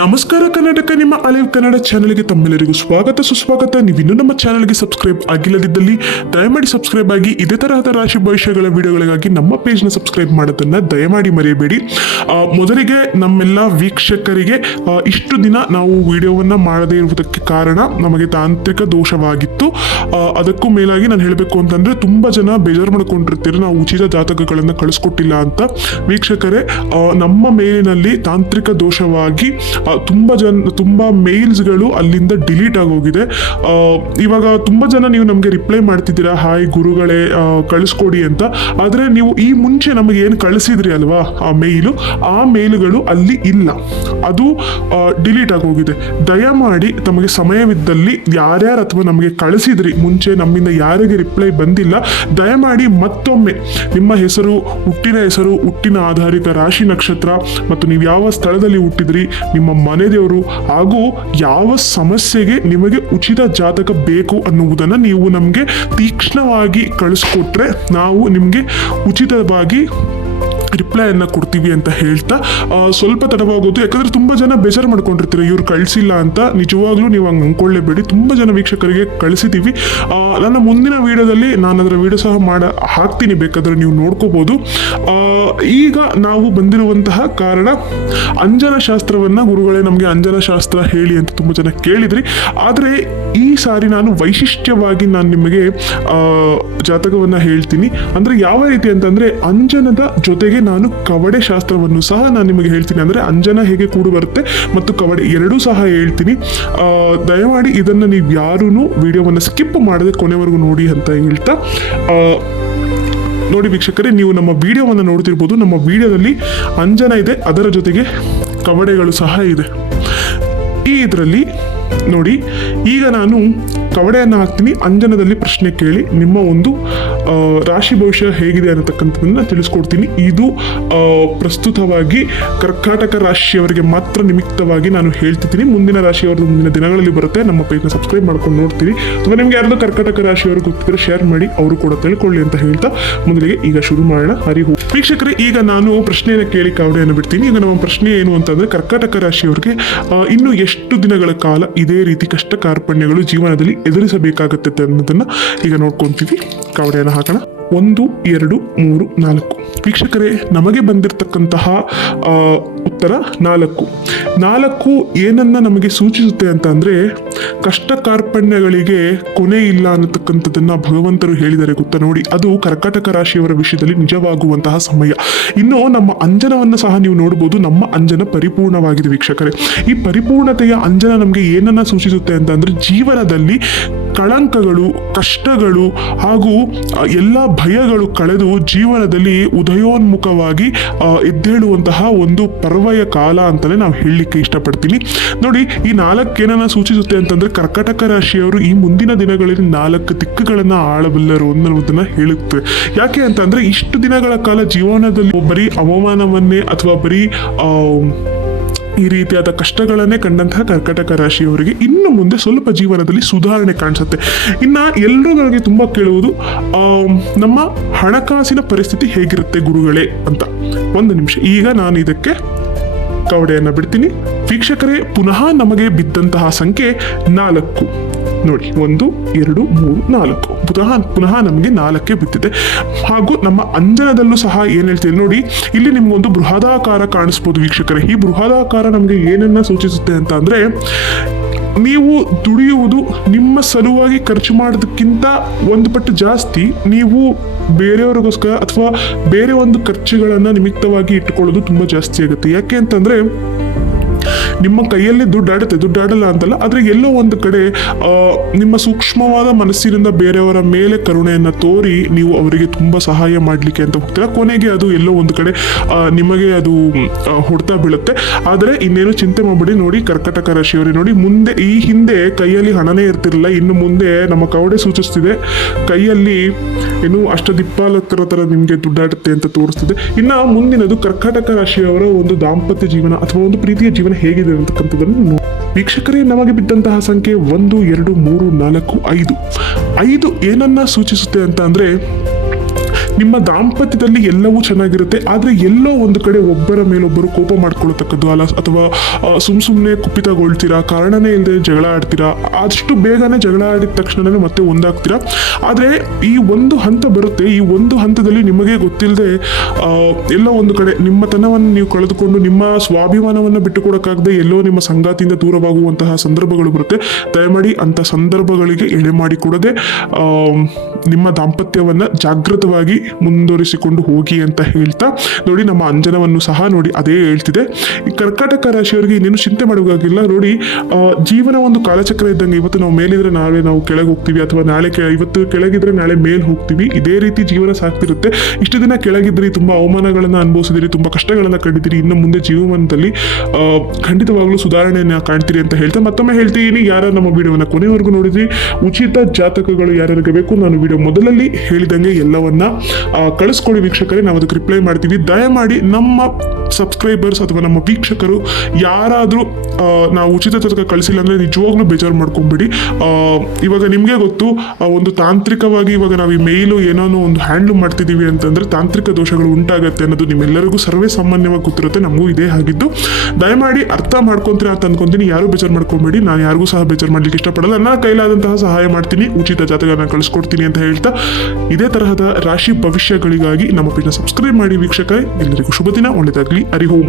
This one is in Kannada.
ನಮಸ್ಕಾರ ಕರ್ನಾಟಕ ನಿಮ್ಮ ಅಲಿವ್ ಕನ್ನಡ ಚಾನೆಲ್ಗೆ ತಮ್ಮೆಲ್ಲರಿಗೂ ಸ್ವಾಗತ. ಸುಸ್ವಾಗತ. ನೀವಿನ್ನೂ ನಮ್ಮ ಚಾನೆಲ್ಗೆ ಸಬ್ಸ್ಕ್ರೈಬ್ ಆಗಿಲ್ಲದಿದ್ದಲ್ಲಿ ದಯಮಾಡಿ ಸಬ್ಸ್ಕ್ರೈಬ್ ಆಗಿ. ಇದೇ ತರಹದ ರಾಶಿ ಭವಿಷ್ಯಗಳ ವಿಡಿಯೋಗಳಿಗಾಗಿ ನಮ್ಮ ಪೇಜ್ನ ಸಬ್ಸ್ಕ್ರೈಬ್ ಮಾಡೋದನ್ನು ದಯಮಾಡಿ ಮರೆಯಬೇಡಿ. ಮೊದಲಿಗೆ ನಮ್ಮೆಲ್ಲ ವೀಕ್ಷಕರಿಗೆ ಇಷ್ಟು ದಿನ ನಾವು ವಿಡಿಯೋವನ್ನು ಮಾಡದೇ ಇರುವುದಕ್ಕೆ ಕಾರಣ ನಮಗೆ ತಾಂತ್ರಿಕ ದೋಷವಾಗಿತ್ತು. ಅದಕ್ಕೂ ಮೇಲಾಗಿ ನಾನು ಹೇಳಬೇಕು ಅಂತಂದರೆ ತುಂಬ ಜನ ಬೇಜಾರು ಮಾಡ್ಕೊಂಡಿರ್ತೀರ, ನಾವು ಉಚಿತ ಜಾತಕಗಳನ್ನು ಕಳಿಸ್ಕೊಟ್ಟಿಲ್ಲ ಅಂತ. ವೀಕ್ಷಕರೇ ನಮ್ಮ ಮೇಲಿನಲ್ಲಿ ತಾಂತ್ರಿಕ ದೋಷವಾಗಿ ತುಂಬಾ ಜನ, ತುಂಬ ಮೇಲ್ಸ್ಗಳು ಅಲ್ಲಿಂದ ಡಿಲೀಟ್ ಆಗೋಗಿದೆ. ಇವಾಗ ತುಂಬಾ ಜನ ನೀವು ನಮಗೆ ರಿಪ್ಲೈ ಮಾಡ್ತಿದ್ದೀರಾ ಹಾಯ್ ಗುರುಗಳೇ ಕಳಿಸ್ಕೊಡಿ ಅಂತ. ಆದರೆ ನೀವು ಈ ಮುಂಚೆ ನಮಗೆ ಏನು ಕಳಿಸಿದ್ರಿ ಅಲ್ವಾ, ಆ ಮೇಯ್ಲು ಆ ಮೇಲ್ಗಳು ಅಲ್ಲಿ ಇಲ್ಲ. ಅದು ಡಿಲೀಟ್ ಆಗೋಗಿದೆ. ದಯಮಾಡಿ ತಮಗೆ ಸಮಯವಿದ್ದಲ್ಲಿ ಯಾರ್ಯಾರು ಅಥವಾ ನಮಗೆ ಕಳಿಸಿದ್ರಿ, ಮುಂಚೆ ನಮ್ಮಿಂದ ಯಾರಿಗೆ ರಿಪ್ಲೈ ಬಂದಿಲ್ಲ, ದಯಮಾಡಿ ಮತ್ತೊಮ್ಮೆ ನಿಮ್ಮ ಹೆಸರು, ಹುಟ್ಟಿನ ಹೆಸರು, ಹುಟ್ಟಿನ ಆಧಾರಿತ ರಾಶಿ ನಕ್ಷತ್ರ, ಮತ್ತು ನೀವು ಯಾವ ಸ್ಥಳದಲ್ಲಿ ಹುಟ್ಟಿದ್ರಿ, ನಿಮ್ಮ ಮನೆ ದೇವರು ಹಾಗೂ ಯಾವ ಸಮಸ್ಯೆಗೆ ನಿಮಗೆ ಉಚಿತ ಜಾತಕ ಬೇಕು ಅನ್ನುವುದನ್ನು ನೀವು ನಮಗೆ ತೀಕ್ಷ್ಣವಾಗಿ ಕಳಿಸ್ಕೊಟ್ರೆ ನಾವು ನಿಮಗೆ ಉಚಿತವಾಗಿ ರಿಪ್ಲೈಯನ್ನು ಕೊಡ್ತೀವಿ ಅಂತ ಹೇಳ್ತಾ ಸ್ವಲ್ಪ ತಡವಾಗೋದು. ಯಾಕಂದರೆ ತುಂಬ ಜನ ಬೇಜಾರು ಮಾಡ್ಕೊಂಡಿರ್ತೀರ, ಇವ್ರು ಕಳಿಸಿಲ್ಲ ಅಂತ. ನಿಜವಾಗ್ಲೂ ನೀವು ಹಂಗೆ ಅಂದ್ಕೊಳ್ಳೇಬೇಡಿ ತುಂಬ ಜನ ವೀಕ್ಷಕರಿಗೆ ಕಳಿಸಿದ್ದೀವಿ ನನ್ನ ಮುಂದಿನ ವೀಡಿಯೋದಲ್ಲಿ ನಾನು ಅದರ ವಿಡಿಯೋ ಸಹ ಮಾಡ, ಹಾಕ್ತೀನಿ. ಬೇಕಾದರೆ ನೀವು ನೋಡ್ಕೋಬೋದು. ಈಗ ನಾವು ಬಂದಿರುವಂತಹ ಕಾರಣ, ಅಂಜನ ಶಾಸ್ತ್ರವನ್ನ ಗುರುಗಳೇ ನಮಗೆ ಅಂಜನ ಶಾಸ್ತ್ರ ಹೇಳಿ ಅಂತ ತುಂಬ ಜನ ಕೇಳಿದ್ರಿ. ಆದರೆ ಈ ಸಾರಿ ನಾನು ವೈಶಿಷ್ಟ್ಯವಾಗಿ ನಾನು ನಿಮಗೆ ಜಾತಕವನ್ನ ಹೇಳ್ತೀನಿ. ಅಂದರೆ ಯಾವ ರೀತಿ ಅಂತಂದರೆ, ಅಂಜನದ ಜೊತೆಗೆ ನಾನು ಕವಡೆ ಶಾಸ್ತ್ರವನ್ನು ಸಹ ನಾನು ನಿಮಗೆ ಹೇಳ್ತೀನಿ. ಅಂದರೆ ಅಂಜನ ಹೇಗೆ ಕೂಡು ಬರುತ್ತೆ ಮತ್ತು ಕವಡೆ ಎರಡೂ ಸಹ ಹೇಳ್ತೀನಿ. ದಯಮಾಡಿ ಇದನ್ನು ನೀವು ಯಾರೂ ವಿಡಿಯೋವನ್ನು ಸ್ಕಿಪ್ ಮಾಡದೆ ಕೊನೆವರೆಗೂ ನೋಡಿ ಅಂತ ಹೇಳ್ತಾ ನೋಡಿ ವೀಕ್ಷಕರೇ, ನೀವು ನಮ್ಮ ವಿಡಿಯೋವನ್ನು ನೋಡ್ತಿರ್ಬೋದು. ನಮ್ಮ ವಿಡಿಯೋದಲ್ಲಿ ಅಂಜನ ಇದೆ, ಅದರ ಜೊತೆಗೆ ಕವಡೆಗಳು ಸಹ ಇದೆ. ಈ ಇದರಲ್ಲಿ ನೋಡಿ, ಈಗ ನಾನು ಕವಡೆಯನ್ನು ಹಾಕ್ತೀನಿ. ಅಂಜನದಲ್ಲಿ ಪ್ರಶ್ನೆ ಕೇಳಿ, ನಿಮ್ಮ ಒಂದು ರಾಶಿ ಭವಿಷ್ಯ ಹೇಗಿದೆ ಅನ್ನತಕ್ಕಂಥದ್ದನ್ನ ತಿಳಿಸ್ಕೊಡ್ತೀನಿ. ಇದು ಪ್ರಸ್ತುತವಾಗಿ ಕರ್ಕಾಟಕ ರಾಶಿಯವರಿಗೆ ಮಾತ್ರ ನಿಮಿತ್ತವಾಗಿ ನಾನು ಹೇಳ್ತಿದ್ದೀನಿ. ಮುಂದಿನ ರಾಶಿಯವರದ್ದು ಮುಂದಿನ ದಿನಗಳಲ್ಲಿ ಬರುತ್ತೆ. ನಮ್ಮ ಪೇಜ್ನ ಸಬ್ಸ್ಕ್ರೈಬ್ ಮಾಡ್ಕೊಂಡು ನೋಡ್ತೀನಿ ಅಥವಾ ನಿಮ್ಗೆ ಯಾರ್ದು ಕರ್ಕಾಟಕ ರಾಶಿಯವರು ಗೊತ್ತಿದ್ರೆ ಶೇರ್ ಮಾಡಿ, ಅವರು ಕೂಡ ತಿಳ್ಕೊಳ್ಳಿ ಅಂತ ಹೇಳ್ತಾ ಮೊದಲಿಗೆ ಈಗ ಶುರು ಮಾಡೋಣ. ಹರಿ ಹೋ ವೀಕ್ಷಕರೇ, ಈಗ ನಾನು ಪ್ರಶ್ನೆಯನ್ನು ಕೇಳಿ ಕವಡೆಯನ್ನು ಬಿಡ್ತೀನಿ. ಈಗ ನಮ್ಮ ಪ್ರಶ್ನೆ ಏನು ಅಂತಂದ್ರೆ, ಕರ್ಕಾಟಕ ರಾಶಿಯವರಿಗೆ ಇನ್ನು ಎಷ್ಟು ದಿನಗಳ ಕಾಲ ಇದೇ ರೀತಿ ಕಷ್ಟ ಕಾರ್ಪಣ್ಯಗಳು ಜೀವನದಲ್ಲಿ ಎದುರಿಸಬೇಕಾಗುತ್ತೆ ಅನ್ನೋದನ್ನ ಈಗ ನೋಡ್ಕೊಂತೀವಿ. ಕವಡೆಯನ್ನು ಹಾಕೋಣ. ಒಂದು, ಎರಡು, ಮೂರು, ನಾಲ್ಕು. ವೀಕ್ಷಕರೇ, ನಮಗೆ ಬಂದಿರತಕ್ಕಂತಹ ಉತ್ತರ ನಾಲ್ಕು. ನಾಲ್ಕು ಏನನ್ನ ನಮಗೆ ಸೂಚಿಸುತ್ತೆ ಅಂತ ಅಂದ್ರೆ, ಕಷ್ಟ ಕಾರ್ಪಣ್ಯಗಳಿಗೆ ಕೊನೆ ಇಲ್ಲ ಅನ್ನತಕ್ಕಂಥದ್ದನ್ನ ಭಗವಂತರು ಹೇಳಿದರೆ ಗೊತ್ತ ನೋಡಿ, ಅದು ಕರ್ಕಾಟಕ ರಾಶಿಯವರ ವಿಷಯದಲ್ಲಿ ನಿಜವಾಗುವಂತಹ ಸಮಯ. ಇನ್ನು ನಮ್ಮ ಅಂಜನವನ್ನು ಸಹ ನೀವು ನೋಡಬಹುದು ನಮ್ಮ ಅಂಜನ ಪರಿಪೂರ್ಣವಾಗಿದೆ ವೀಕ್ಷಕರೇ. ಈ ಪರಿಪೂರ್ಣತೆಯ ಅಂಜನ ನಮಗೆ ಏನನ್ನ ಸೂಚಿಸುತ್ತೆ ಅಂತ ಅಂದ್ರೆ, ಜೀವನದಲ್ಲಿ ಕಳಂಕಗಳು, ಕಷ್ಟಗಳು ಹಾಗೂ ಎಲ್ಲ ಭಯಗಳು ಕಳೆದು ಜೀವನದಲ್ಲಿ ಉದಯೋನ್ಮುಖವಾಗಿ ಎದ್ದೇಳುವಂತಹ ಒಂದು ಪರ್ವಯ ಕಾಲ ಅಂತಲೇ ನಾವು ಹೇಳಲಿಕ್ಕೆ ಇಷ್ಟಪಡ್ತೀನಿ. ನೋಡಿ, ಈ ನಾಲ್ಕು ಏನನ್ನ ಸೂಚಿಸುತ್ತೆ ಅಂತಂದ್ರೆ ಕರ್ಕಟಕ ರಾಶಿಯವರು ಈ ಮುಂದಿನ ದಿನಗಳಲ್ಲಿ ನಾಲ್ಕು ದಿಕ್ಕುಗಳನ್ನ ಆಳಬಲ್ಲರು ಅನ್ನೋದನ್ನ ಹೇಳುತ್ತೆ. ಯಾಕೆ ಅಂತಂದ್ರೆ ಇಷ್ಟು ದಿನಗಳ ಕಾಲ ಜೀವನದಲ್ಲಿ ಬರೀ ಅವಮಾನವನ್ನೇ ಅಥವಾ ಬರೀ ಈ ರೀತಿಯಾದ ಕಷ್ಟಗಳನ್ನೇ ಕಂಡಂತಹ ಕರ್ಕಟಕ ರಾಶಿಯವರಿಗೆ ಇನ್ನು ಮುಂದೆ ಸ್ವಲ್ಪ ಜೀವನದಲ್ಲಿ ಸುಧಾರಣೆ ಕಾಣಿಸುತ್ತೆ. ಇನ್ನ ಎಲ್ಲರೂ ನನಗೆ ತುಂಬ ಕೇಳುವುದು ನಮ್ಮ ಹಣಕಾಸಿನ ಪರಿಸ್ಥಿತಿ ಹೇಗಿರುತ್ತೆ ಗುರುಗಳೇ ಅಂತ. ಒಂದು ನಿಮಿಷ, ಈಗ ನಾನು ಇದಕ್ಕೆ ಕವಡೆಯನ್ನು ಬಿಡ್ತೀನಿ. ವೀಕ್ಷಕರೇ, ಪುನಃ ನಮಗೆ ಬಿದ್ದಂತಹ ಸಂಖ್ಯೆ ನಾಲ್ಕು. ನೋಡಿ, ಒಂದು, ಎರಡು, ಮೂರು, ನಾಲ್ಕು. ಪುನಃ ಪುನಃ ನಮಗೆ ನಾಲ್ಕಕ್ಕೆ ಬಿತ್ತಿದೆ ಹಾಗೂ ನಮ್ಮ ಅಂಜನದಲ್ಲೂ ಸಹ ಏನ್ ಹೇಳ್ತೀವಿ ನೋಡಿ, ಇಲ್ಲಿ ನಿಮ್ಗೊಂದು ಬೃಹದಾಕಾರ ಕಾಣಿಸ್ಬೋದು ವೀಕ್ಷಕರೇ. ಈ ಬೃಹದಾಕಾರ ನಮಗೆ ಏನನ್ನ ಸೂಚಿಸುತ್ತೆ ಅಂತ ಅಂದ್ರೆ, ನೀವು ದುಡಿಯುವುದು ನಿಮ್ಮ ಸಲುವಾಗಿ ಖರ್ಚು ಮಾಡೋದಕ್ಕಿಂತ ಒಂದು ಪಟ್ಟು ಜಾಸ್ತಿ ನೀವು ಬೇರೆಯವರಿಗೋಸ್ಕರ ಅಥವಾ ಬೇರೆ ಒಂದು ಖರ್ಚುಗಳನ್ನು ನಿಮಿತ್ತವಾಗಿ ಇಟ್ಟುಕೊಳ್ಳೋದು ತುಂಬ ಜಾಸ್ತಿ ಆಗುತ್ತೆ. ಯಾಕೆ ಅಂತಂದ್ರೆ ನಿಮ್ಮ ಕೈಯಲ್ಲಿ ದುಡ್ಡಾಡುತ್ತೆ ದುಡ್ಡಾಡಲ್ಲ ಅಂತಲ್ಲ, ಆದರೆ ಎಲ್ಲೋ ಒಂದು ಕಡೆ ನಿಮ್ಮ ಸೂಕ್ಷ್ಮವಾದ ಮನಸ್ಸಿನಿಂದ ಬೇರೆಯವರ ಮೇಲೆ ಕರುಣೆಯನ್ನು ತೋರಿ ನೀವು ಅವರಿಗೆ ತುಂಬ ಸಹಾಯ ಮಾಡಲಿಕ್ಕೆ ಅಂತ ಹೋಗ್ತೀರಾ? ಕೊನೆಗೆ ಅದು ಎಲ್ಲೋ ಒಂದು ಕಡೆ ನಿಮಗೆ ಅದು ಹೊಡ್ತಾ ಬೀಳುತ್ತೆ. ಆದರೆ ಇನ್ನೇನು ಚಿಂತೆ ಮಾಡಬೇಡಿ, ನೋಡಿ ಕರ್ಕಟಕ ರಾಶಿಯವರೇ, ನೋಡಿ ಮುಂದೆ, ಈ ಹಿಂದೆ ಕೈಯಲ್ಲಿ ಹಣನೇ ಇರ್ತಿರಲಿಲ್ಲ, ಇನ್ನು ಮುಂದೆ ನಮ್ಮ ಕವಡೆ ಸೂಚಿಸ್ತಿದೆ. ಕೈಯಲ್ಲಿ ಏನು ಅಷ್ಟದಿಪ್ಪಾಲಕರ ಥರ ನಿಮಗೆ ದುಡ್ಡಾಡುತ್ತೆ ಅಂತ ತೋರಿಸ್ತಿದೆ. ಇನ್ನು ಮುಂದಿನದು ಕರ್ಕಟಕ ರಾಶಿಯವರ ಒಂದು ದಾಂಪತ್ಯ ಜೀವನ ಅಥವಾ ಒಂದು ಪ್ರೀತಿಯ ಜೀವನ ಹೇಗಿದೆ? ಅಂತಕ್ಕಂಥದ್ದನ್ನು ವೀಕ್ಷಕರೇ, ನಮಗೆ ಬಿದ್ದಂತಹ ಸಂಖ್ಯೆ ಒಂದು, ಎರಡು, ಮೂರು, ನಾಲ್ಕು, ಐದು. ಐದು ಏನನ್ನ ಸೂಚಿಸುತ್ತೆ ಅಂತ ಅಂದ್ರೆ ನಿಮ್ಮ ದಾಂಪತ್ಯದಲ್ಲಿ ಎಲ್ಲವೂ ಚೆನ್ನಾಗಿರುತ್ತೆ, ಆದರೆ ಎಲ್ಲೋ ಒಂದು ಕಡೆ ಒಬ್ಬರ ಮೇಲೊಬ್ಬರು ಕೋಪ ಮಾಡ್ಕೊಳ್ಳತಕ್ಕದ್ದು ಅಲ್ಲ ಅಥವಾ ಸುಮ್ ಸುಮ್ಮನೆ ಕುಪಿತಗೊಳ್ತೀರಾ, ಕಾರಣನೇ ಇಲ್ಲದೆ ಜಗಳ ಆಡ್ತೀರಾ ಅಷ್ಟು ಬೇಗನೆ ಜಗಳ ಆಡಿದ ತಕ್ಷಣವೇ ಮತ್ತೆ ಒಂದಾಗ್ತೀರಾ? ಆದರೆ ಈ ಒಂದು ಹಂತ ಬರುತ್ತೆ, ಈ ಒಂದು ಹಂತದಲ್ಲಿ ನಿಮಗೆ ಗೊತ್ತಿಲ್ಲದೆ ಎಲ್ಲೋ ಒಂದು ಕಡೆ ನಿಮ್ಮತನವನ್ನು ನೀವು ಕಳೆದುಕೊಂಡು ನಿಮ್ಮ ಸ್ವಾಭಿಮಾನವನ್ನು ಬಿಟ್ಟುಕೊಡೋಕ್ಕಾಗದೆ ಎಲ್ಲೋ ನಿಮ್ಮ ಸಂಗಾತಿಯಿಂದ ದೂರವಾಗುವಂತಹ ಸಂದರ್ಭಗಳು ಬರುತ್ತೆ. ದಯಮಾಡಿ ಅಂಥ ಸಂದರ್ಭಗಳಿಗೆ ಎಡೆ ಮಾಡಿಕೊಡದೆ ನಿಮ್ಮ ದಾಂಪತ್ಯವನ್ನು ಜಾಗೃತವಾಗಿ ಮುಂದುವರಿಸಿಕೊಂಡು ಹೋಗಿ ಅಂತ ಹೇಳ್ತಾ ನೋಡಿ ನಮ್ಮ ಅಂಜನವನ್ನು ಸಹ ನೋಡಿ ಅದೇ ಹೇಳ್ತಿದೆ. ಈ ಕರ್ಕಾಟಕ ರಾಶಿಯವರಿಗೆ ಇನ್ನೇನು ಚಿಂತೆ ಮಾಡುವಾಗಿಲ್ಲ ನೋಡಿ ಜೀವನ ಒಂದು ಕಾಲಚಕ್ರ ಇದ್ದಂಗೆ ಇವತ್ತು ನಾವು ಮೇಲಿದ್ರೆ ನಾಳೆ ನಾವು ಕೆಳಗೆ ಹೋಗ್ತೀವಿ ಅಥವಾ ನಾಳೆ ಕೆ ಇವತ್ತು ಕೆಳಗಿದ್ರೆ ನಾಳೆ ಮೇಲೆ ಹೋಗ್ತೀವಿ. ಇದೇ ರೀತಿ ಜೀವನ ಸಾಕ್ತಿರುತ್ತೆ ಇಷ್ಟು ದಿನ ಕೆಳಗಿದ್ರಿ, ತುಂಬಾ ಅವಮಾನಗಳನ್ನು ಅನುಭವಿಸಿದಿರಿ, ತುಂಬಾ ಕಷ್ಟಗಳನ್ನು ಕಂಡಿದ್ದೀರಿ ಇನ್ನು ಮುಂದೆ ಜೀವನದಲ್ಲಿ ಖಂಡಿತವಾಗ್ಲೂ ಸುಧಾರಣೆಯನ್ನು ಕಾಣ್ತೀರಿ ಅಂತ ಹೇಳ್ತಾ ಮತ್ತೊಮ್ಮೆ ಹೇಳ್ತೀನಿ. ಯಾರು ನಮ್ಮ ವಿಡಿಯೋನ ಕೊನೆವರೆಗೂ ನೋಡಿದ್ರಿ, ಉಚಿತ ಜಾತಕಗಳು ಯಾರ್ಯಾರಿಗೆ ಬೇಕು, ನಾನು ವಿಡಿಯೋ ಮೊದಲಲ್ಲಿ ಹೇಳಿದಂಗೆ ಎಲ್ಲವನ್ನ ಆ, ಕಳಿಸ್ಕೊಡಿ ವೀಕ್ಷಕರೇ ನಾವು ಅದಕ್ಕೆ ರಿಪ್ಲೈ ಮಾಡ್ತೀವಿ. ದಯಮಾಡಿ ನಮ್ಮ ಸಬ್ಸ್ಕ್ರೈಬರ್ಸ್ ಅಥವಾ ನಮ್ಮ ವೀಕ್ಷಕರು ಯಾರಾದರೂ ನಾವು ಉಚಿತ ಜಾತಕ ಕಳಿಸಿಲ್ಲ ಅಂದರೆ ನಿಜವಾಗ್ಲೂ ಬೇಜಾರು ಮಾಡ್ಕೊಂಬಿಡಿ. ಇವಾಗ ನಿಮಗೆ ಗೊತ್ತು ಒಂದು ತಾಂತ್ರಿಕವಾಗಿ ಇವಾಗ ನಾವು ಈ ಮೇಲು ಏನೋ ಒಂದು ಹ್ಯಾಂಡ್ಲ್ ಮಾಡ್ತಿದ್ದೀವಿ ಅಂತಂದರೆ ತಾಂತ್ರಿಕ ದೋಷಗಳು ಉಂಟಾಗತ್ತೆ ಅನ್ನೋದು ನಿಮ್ಮೆಲ್ಲರಿಗೂ ಸರ್ವೇ ಸಾಮಾನ್ಯವಾಗಿ ಗೊತ್ತಿರುತ್ತೆ ನಮಗೂ ಇದೇ ಆಗಿದ್ದು. ದಯಮಾಡಿ ಅರ್ಥ ಮಾಡ್ಕೊಂತೀರ ಅಂತ ಅಂದ್ಕೊಂತೀನಿ ಯಾರು ಬೇಜಾರು ಮಾಡ್ಕೊಬೇಡಿ ನಾನು ಯಾರಿಗೂ ಸಹ ಬೇಜಾರು ಮಾಡ್ಲಿಕ್ಕೆ ಇಷ್ಟಪಡಲ್ಲ. ನನ್ನ ಕೈಲಾದಂತಹ ಸಹಾಯ ಮಾಡ್ತೀನಿ ಉಚಿತ ಜಾತಕನ ಕಳಿಸ್ಕೊಡ್ತೀನಿ ಅಂತ ಹೇಳ್ತಾ ಇದೇ ತರಹದ ರಾಶಿ ಭವಿಷ್ಯಗಳಿಗಾಗಿ ನಮ್ಮ ಪೇಜ್ನ ಸಬ್ಸ್ಕ್ರೈಬ್ ಮಾಡಿ ವೀಕ್ಷಕರೇ. ಎಲ್ಲರಿಗೂ ಶುಭ ದಿನ ಒಳ್ಳೆದಾಗಲಿ. ಹರಿ ಓಂ.